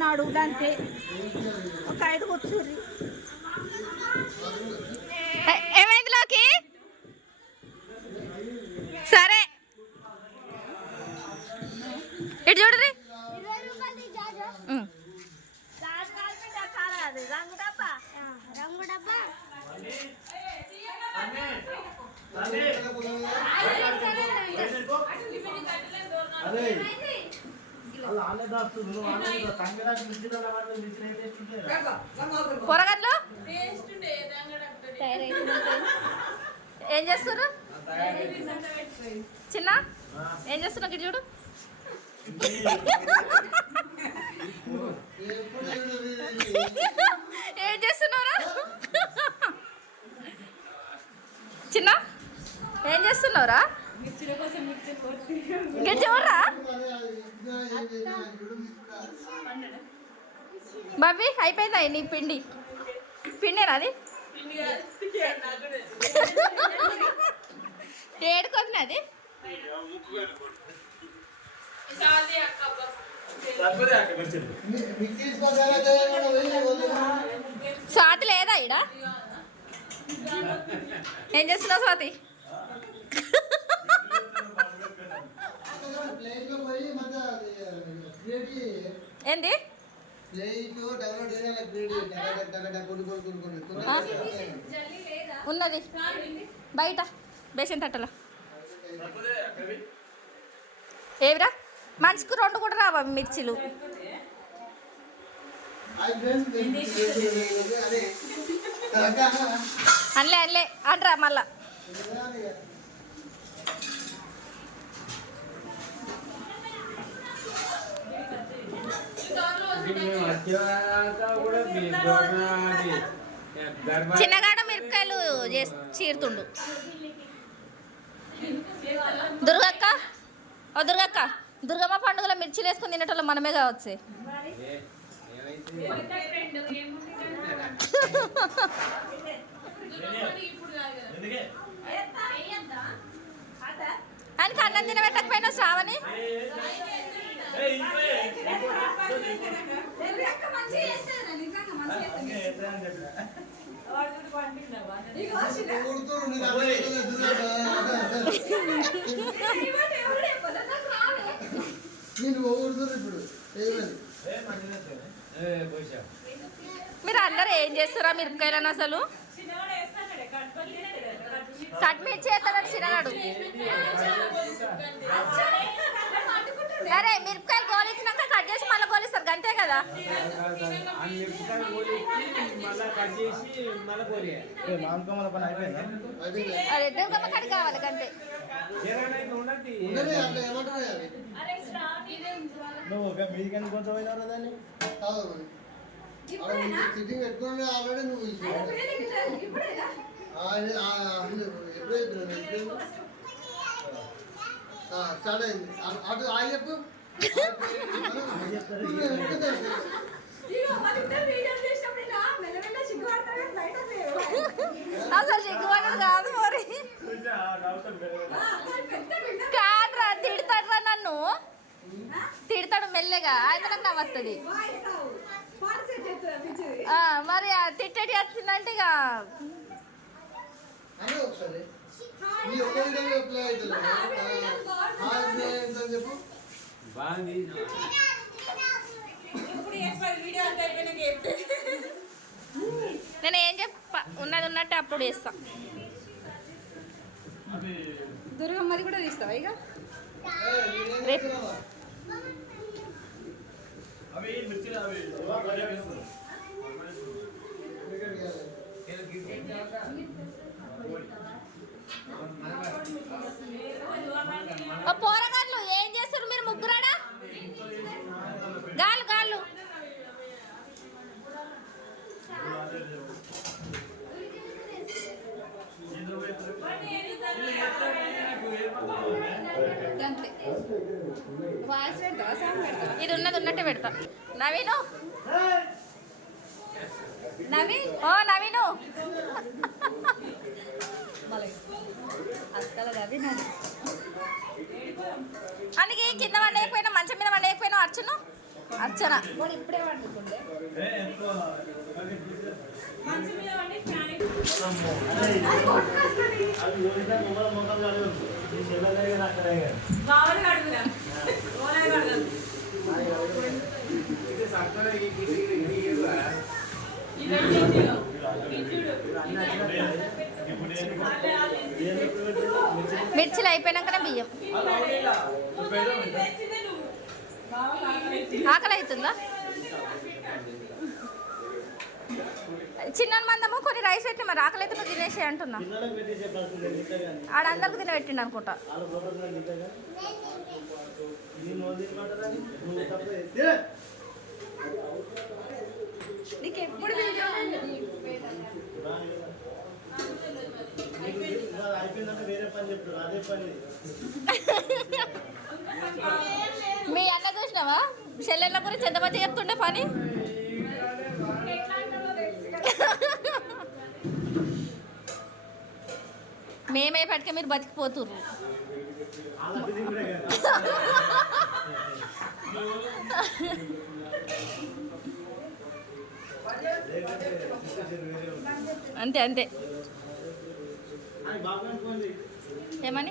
పోయినాడు అంతే ఒక ఐదు కూర్చుర్రి. ఏమైంది లోకి? సరే. ఇటు చూడరి ఉమ్. రంగు డబ్బా అదే. పొరగట్లు ఏం చేస్తారు చిన్న? ఏం చేస్తున్నావు ఇటు చూడు. ఏం చేస్తున్నారా? చిన్న? ఏం చేస్తున్నావురా? ఇంకా చూడరా? బాబీ అయిపోయిందా నీ పిండి? పిండేనా అది? ఏడుకొంది అది? స్వాతి లేదా ఇడ ఏం చేస్తున్నావు స్వాతి? ఏంది? ఉన్నది. బయట. బేసన్ తట్టలో. ఏవిరా? మనిషికి రెండు కూడా రావా మిర్చిలు? అనలే అనలే. అనరా మళ్ళా. చిన్నగాడ మిరపకాయలు చీరుతుండు. దుర్గక్క ఓ దుర్గక్క దుర్గమ్మ పండుగలో మిర్చిలు వేసుకుని తినేటోళ్ళు మనమే కావచ్చు. ఆయనకి అన్నం తినబెట్టకపోయినా శ్రావణి? మీరు అందరు ఏం చేస్తారా మిరపకాయలను అసలు? కట్ మిర్చి చేస్తాడు చిన్నగాడు. అరే మిరపకాయలు గోలిచ్చినాక కట్ చేసి మళ్ళీ గోలిస్తారు గంతే కదా? అదే దుర్గమ్మ కడి కావాలి నువ్వు సిట్టింగ్ పెట్టుకుని ఆల్రెడీ నువ్వు. ఆ, ఇది, ఆ, అది ఎప్పుడు అయిపోయింది? ఎప్పుడు? ఆ, స్టార్ట్ అయింది. అటు- అటు ఆ చెప్పు. అసలు సిగ్గుపడడు కాదు మరి. కాదురా తిడతాడురా నన్ను. తిడతాడు మెల్లగా. అయితే నాకు నవ్వుతుంది ఆ, మరి తిట్టేటి వచ్చిందంటే ఇక నేను ఏం చెప్ప ఉన్నది ఉన్నట్టు అప్పుడు వేస్తా దుర్గమ్మది కూడా తీస్తావా ఇక? రేపు. చెప్తున్నావా? అవి మిర్చి అవి ఇక్కడికి వెళ్ళాలి. ఓ పోరగాళ్ళు ఏం చేస్తారు మీరు ముగ్గురాడా గాలు గాళ్ళు అంతే వాయిస్ పెడతావా సాంగ్ పెడతావా ఇది ఉన్నది ఉన్నట్టే పెడతా. నవీను? నవీన్? ఓ నవీను. మళ్ళీ అక్కల రవి నాది అందుకే కింద వండేయకపోయినా మంచం మీద వండేయకపోయినా అర్చును? అర్చన. ఇప్పుడే వండుకుంటే మిర్చిలు అయిపోయినాకనే బియ్యం. ఆకలి అవుతుందా? చిన్న మందము కొన్ని రైస్ పెట్టి మరి అయితే నువ్వు తినేసి అంటున్నా. ఆడందరికి తినబెట్టిండు అనుకుంటా. నీకు ఎప్పుడు మీ అన్న చూసినావా? చెల్లెళ్ళ గురించి ఎంత మంచి చెప్తుండే పని? మేమేపటికే మీరు బతికిపోతుర్రు. అంతే అంతే. ఏమని?